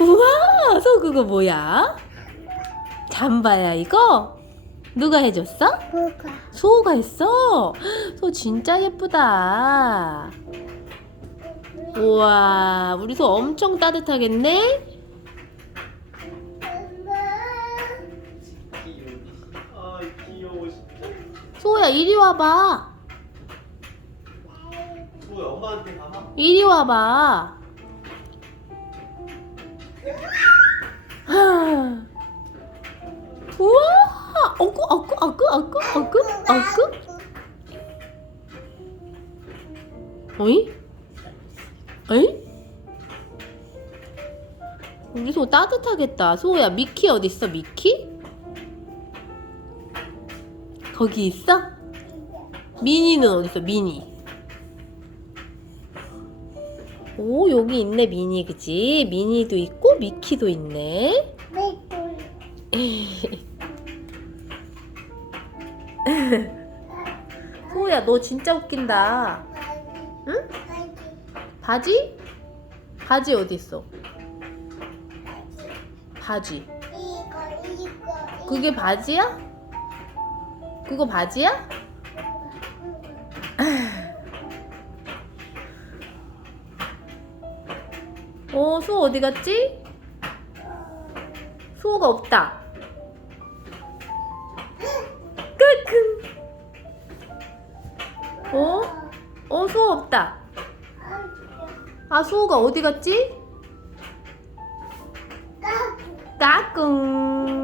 우와, 소 그거 뭐야? 잠바야 이거? 누가 해줬어? 뭐가? 소가 했어? 소 진짜 예쁘다. 우와, 우리 소 엄청 따뜻하겠네? 아. 소야, 이리 와봐. 소야 엄마한테 가봐. 이리 와봐. 하. 우와! 어구, 어구, 어구, 어구, 어구, 어구. 어이? 어이? 우리 소 따뜻하겠다. 소야, 미키 어디 있어? 미키? 거기 있어? 미니는 어디 있어? 미니. 오, 여기 있네, 미니, 그지? 미니도 있고, 미키도 있네. 소야, 너 진짜 웃긴다. 응? 바지? 바지 어디 있어? 바지. 그게 바지야? 그거 바지야? 어, 수호 어디 갔지? 수호가 없다. 끄크. 어? 어, 수호 없다. 아, 수호가 어디 갔지? 까꿍.